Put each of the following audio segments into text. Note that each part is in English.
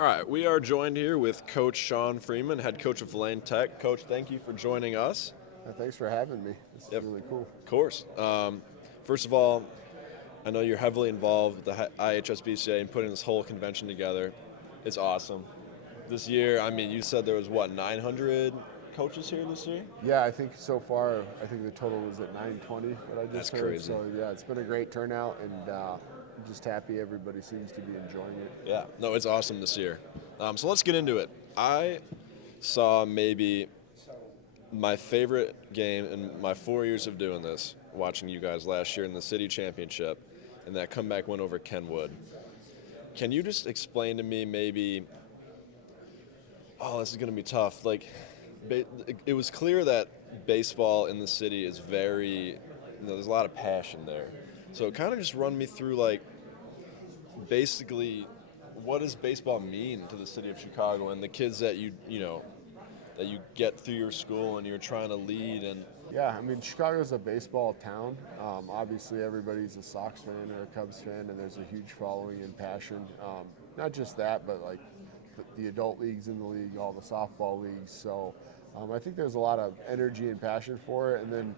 All right, we are joined here with Coach Sean Freeman, head coach of Lane Tech. Coach, thank you for joining us. Thanks for having me. This is Yep, really cool. of course. First of all, I know you're heavily involved with the IHSBCA and putting this whole convention together. It's awesome. This year, I mean, you said there was, 900 coaches here this year? Yeah, I think so far, I think the total was at 920 that I just That's heard. crazy. So yeah, it's been a great turnout, and I'm just happy everybody seems to be enjoying it. Yeah, no, it's awesome this year. So let's get into it. I saw maybe my favorite game in my 4 years of doing this, watching you guys last year in the city championship, and that comeback win over Kenwood. Can you just explain to me maybe, this is going to be tough. Like, it was clear that baseball in the city is very, there's a lot of passion there. So kind of just run me through, like, basically, what does baseball mean to the city of Chicago and the kids that that you get through your school and you're trying to lead? And Yeah, I mean, Chicago's a baseball town. Obviously, everybody's a Sox fan or a Cubs fan, and there's a huge following and passion. Not just that, but like the adult leagues in the league, all the softball leagues. So I think there's a lot of energy and passion for it. And then,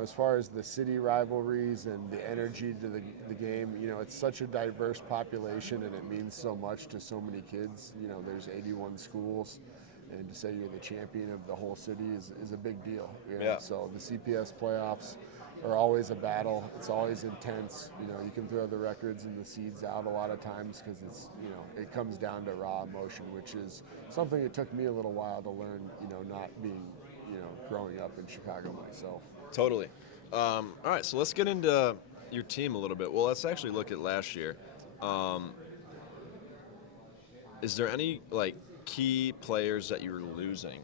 as far as the city rivalries and the energy to the game, it's such a diverse population, and it means so much to so many kids. There's 81 schools. And to say you're the champion of the whole city is a big deal. Yeah. So the CPS playoffs are always a battle. It's always intense. You can throw the records and the seeds out a lot of times because it comes down to raw emotion, which is something it took me a little while to learn, not being, growing up in Chicago myself. totally. All right, so let's get into your team a little bit. Well, let's actually look at last year. Is there any, like, key players that you're losing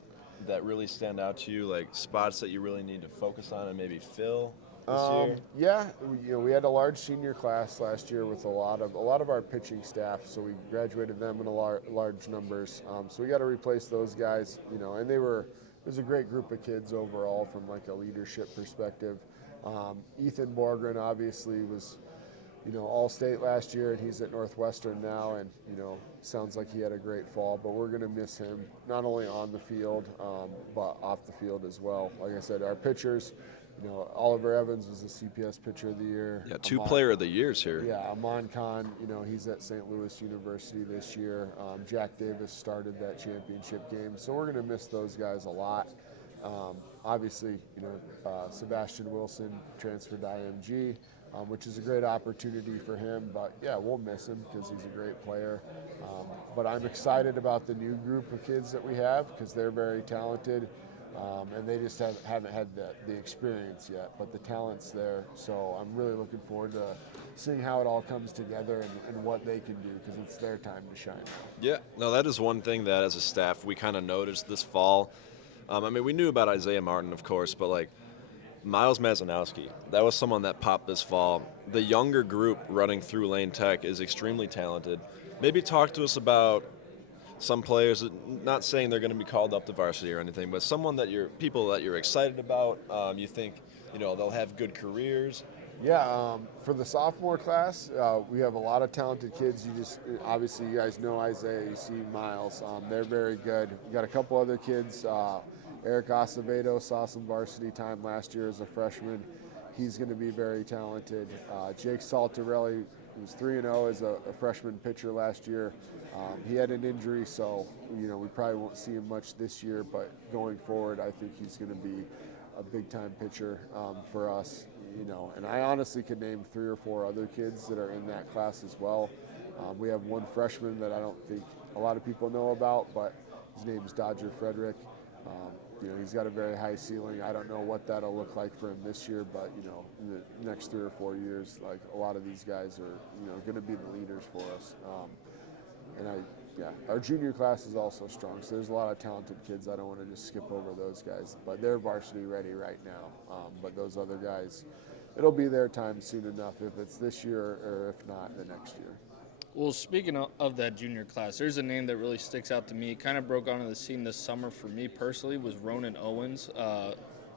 that really stand out to you, like spots that you really need to focus on and maybe fill this year? Yeah, we had a large senior class last year with a lot of our pitching staff, so we graduated them in large numbers. So we got to replace those guys, and it was a great group of kids overall from like a leadership perspective. Ethan Borgren obviously was all-state last year, and he's at Northwestern now, and sounds like he had a great fall, but we're going to miss him not only on the field but off the field as well. Like I said, our pitchers, Oliver Evans was the CPS pitcher of the year. Yeah, two player of the years here. Yeah, Amon Khan, he's at St. Louis University this year. Jack Davis started that championship game, so we're going to miss those guys a lot. Obviously, Sebastian Wilson transferred to IMG, which is a great opportunity for him. But yeah, we'll miss him because he's a great player. But I'm excited about the new group of kids that we have because they're very talented, and they just haven't had the experience yet. But the talent's there, so I'm really looking forward to seeing how it all comes together and what they can do because it's their time to shine. Yeah, no, that is one thing that as a staff we kind of noticed this fall. We knew about Isaiah Martin, of course, but like Miles Mazanowski, that was someone that popped this fall. The younger group running through Lane Tech is extremely talented. Maybe talk to us about some players, not saying they're going to be called up to varsity or anything, but people that you're excited about, you think, they'll have good careers. Yeah, for the sophomore class, we have a lot of talented kids. Obviously you guys know Isaiah, you see Miles. They're very good. We got a couple other kids. Eric Acevedo saw some varsity time last year as a freshman. He's going to be very talented. Jake Saltarelli, who was 3-0 as a freshman pitcher last year. He had an injury, so we probably won't see him much this year. But going forward, I think he's going to be a big-time pitcher for us. And I honestly could name 3 or 4 other kids that are in that class as well. We have one freshman that I don't think a lot of people know about, but his name is Dodger Frederick. He's got a very high ceiling. I don't know what that'll look like for him this year, but in the next 3 or 4 years, like a lot of these guys are going to be the leaders for us. Our junior class is also strong, so there's a lot of talented kids. I don't want to just skip over those guys, but they're varsity ready right now. But those other guys, it'll be their time soon enough, if it's this year or if not, the next year. Well, speaking of that junior class, there's a name that really sticks out to me. Kind of broke onto the scene this summer for me personally was Ronan Owens.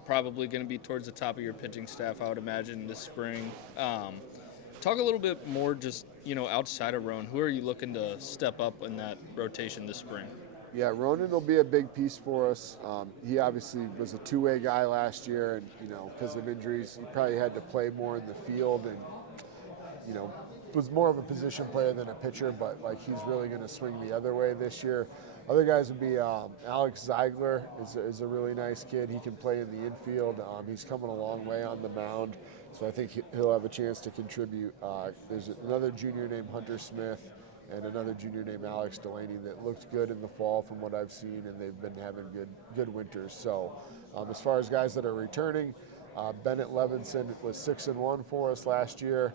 Probably going to be towards the top of your pitching staff, I would imagine, this spring. Talk a little bit more just, outside of Roan. Who are you looking to step up in that rotation this spring? Yeah, Ronan will be a big piece for us. He obviously was a two-way guy last year, and because of injuries, he probably had to play more in the field, and was more of a position player than a pitcher. But like he's really going to swing the other way this year. Other guys would be Alex Ziegler is a really nice kid. He can play in the infield. He's coming a long way on the mound, so I think he'll have a chance to contribute. There's another junior named Hunter Smith and another junior named Alex Delaney that looked good in the fall from what I've seen, and they've been having good winters. So as far as guys that are returning, Bennett Levinson was 6-1 for us last year.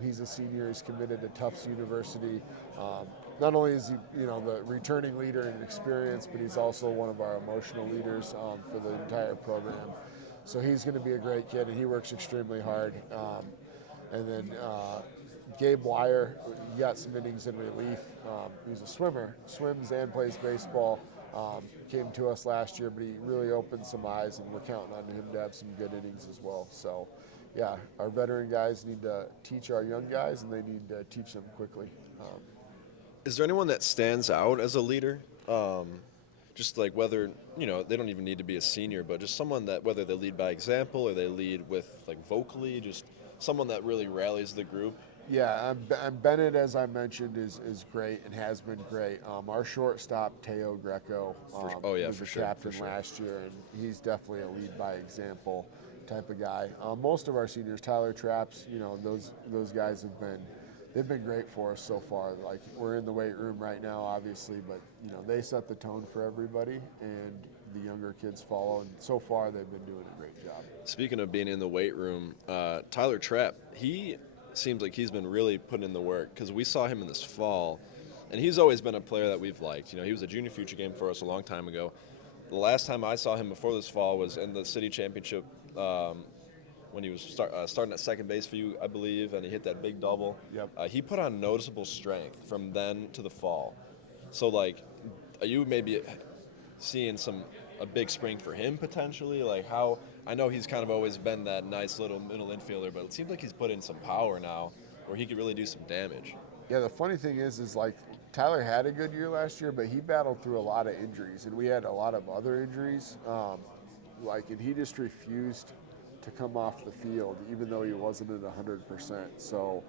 He's a senior. He's committed to Tufts University. Not only is he, the returning leader in experience, but he's also one of our emotional leaders for the entire program. So he's going to be a great kid, and he works extremely hard. And then Gabe Wire, he got some innings in relief. He's a swimmer, swims and plays baseball. Came to us last year, but he really opened some eyes, and we're counting on him to have some good innings as well. So, yeah, our veteran guys need to teach our young guys, and they need to teach them quickly. Is there anyone that stands out as a leader? Just like whether, they don't even need to be a senior, but just someone that whether they lead by example or they lead with like vocally, just someone that really rallies the group. Yeah, and Bennett, as I mentioned, is great and has been great. Our shortstop, Teo Greco, was the captain last year, and he's definitely a lead by example type of guy. Most of our seniors, Tyler Traps, those guys they've been great for us so far. Like we're in the weight room right now, obviously, but they set the tone for everybody, and the younger kids follow. And so far, they've been doing a great job. Speaking of being in the weight room, Tyler Trapp, he seems like he's been really putting in the work because we saw him in this fall, and he's always been a player that we've liked. He was a junior future game for us a long time ago. The last time I saw him before this fall was in the city championship when he was starting at second base for you, I believe, and he hit that big double. Yep. He put on noticeable strength from then to the fall. So, like, are you maybe seeing a big spring for him potentially? Like how I know he's kind of always been that nice little middle infielder, but it seems like he's put in some power now where he could really do some damage. Yeah, the funny thing is like Tyler had a good year last year, but he battled through a lot of injuries, and we had a lot of other injuries. And he just refused to come off the field, even though he wasn't at 100%. So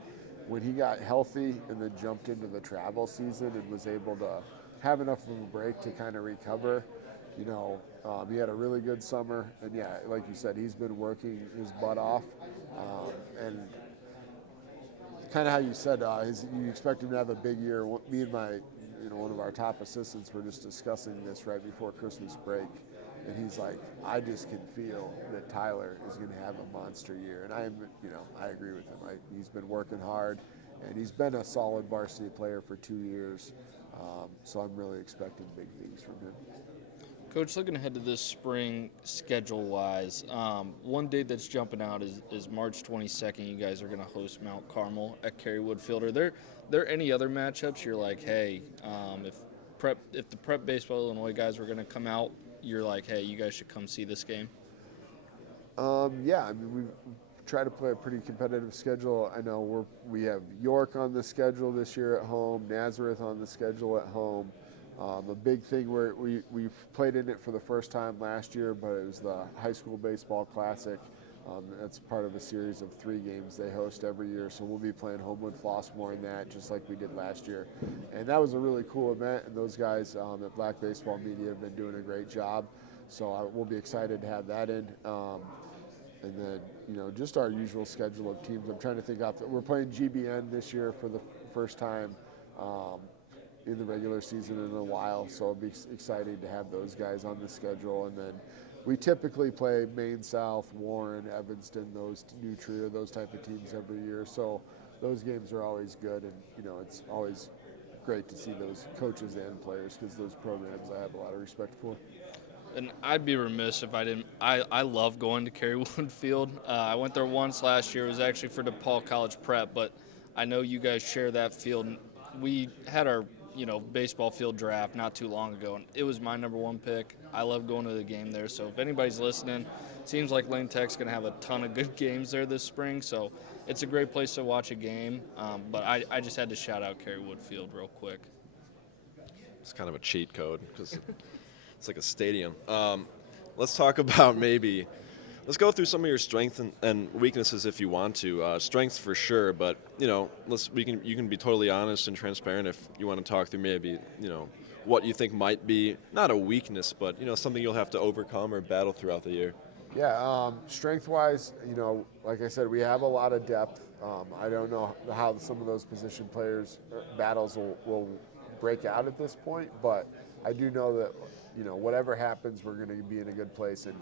when he got healthy and then jumped into the travel season and was able to have enough of a break to kind of recover, he had a really good summer. And yeah, like you said, he's been working his butt off. And kind of how you said, you expect him to have a big year. Me and one of our top assistants were just discussing this right before Christmas break. And he's like, I just can feel that Tyler is going to have a monster year. And I agree with him. He's been working hard, and he's been a solid varsity player for 2 years. So I'm really expecting big things from him. Coach, looking ahead to this spring schedule-wise, one date that's jumping out is March 22nd. You guys are going to host Mount Carmel at Kerrywood Field. Are there any other matchups you're like, hey, if the Prep Baseball Illinois guys were going to come out, you're like, hey, you guys should come see this game? Yeah, we try to play a pretty competitive schedule. I know we have York on the schedule this year at home, Nazareth on the schedule at home. A big thing where we played in it for the first time last year, but it was the High School Baseball Classic. That's part of a series of 3 games they host every year, so we'll be playing Homewood Flossmoor in that, just like we did last year. And that was a really cool event, and those guys at Black Baseball Media have been doing a great job, so we'll be excited to have that in. And then, just our usual schedule of teams. I'm trying to think we're playing GBN this year for the first time in the regular season in a while, so I'll be excited to have those guys on the schedule. And then we typically play Maine South, Warren, Evanston, those New Trier, those type of teams every year. So those games are always good, and it's always great to see those coaches and players because those programs I have a lot of respect for. And I'd be remiss if I didn't. I love going to Kerrywood Field. I went there once last year. It was actually for DePaul College Prep, but I know you guys share that field. We had our baseball field draft not too long ago, and it was my number one pick. I love going to the game there. So if anybody's listening, seems like Lane Tech's going to have a ton of good games there this spring. So it's a great place to watch a game. But I just had to shout out Kerry Wood Field real quick. It's kind of a cheat code because it's like a stadium. Let's talk about let's go through some of your strengths and weaknesses if you want to. Strengths for sure, but you can be totally honest and transparent if you want to talk through maybe what you think might be not a weakness, but something you'll have to overcome or battle throughout the year. Yeah, strength-wise, like I said, we have a lot of depth. I don't know how some of those position players battles will break out at this point, but I do know that whatever happens, we're going to be in a good place. And,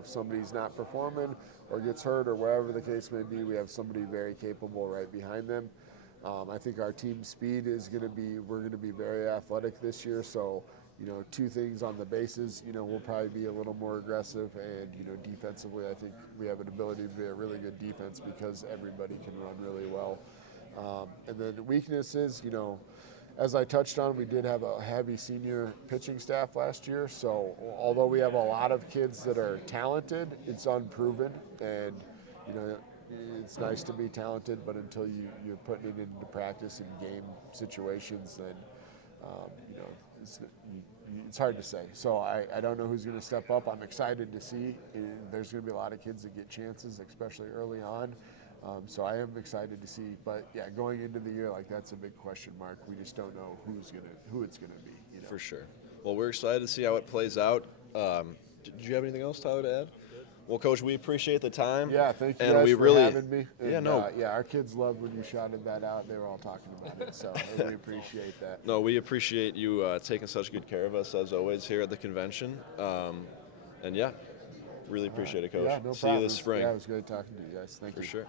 if somebody's not performing or gets hurt or whatever the case may be, we have somebody very capable right behind them. I think our team speed we're going to be very athletic this year. So, two things on the bases, we'll probably be a little more aggressive. And, defensively, I think we have an ability to be a really good defense because everybody can run really well. And then the weaknesses, as I touched on, we did have a heavy senior pitching staff last year. So although we have a lot of kids that are talented, it's unproven. And, it's nice to be talented, but until you're putting it into practice in game situations, then, it's hard to say. So I don't know who's going to step up. I'm excited to see. There's going to be a lot of kids that get chances, especially early on. So I am excited to see, but yeah, going into the year, that's a big question mark. We just don't know who it's gonna be. For sure. Well, we're excited to see how it plays out. Did you have anything else, Tyler, to add? Well, Coach, we appreciate the time. Yeah, thank you and guys we for really, having me. And, yeah, our kids loved when you shouted that out. They were all talking about it, so we appreciate that. No, we appreciate you taking such good care of us as always here at the convention. And yeah, really appreciate it, Coach. Yeah, no See problem. you this spring. Yeah, it was great talking to you guys. Thank you. For sure.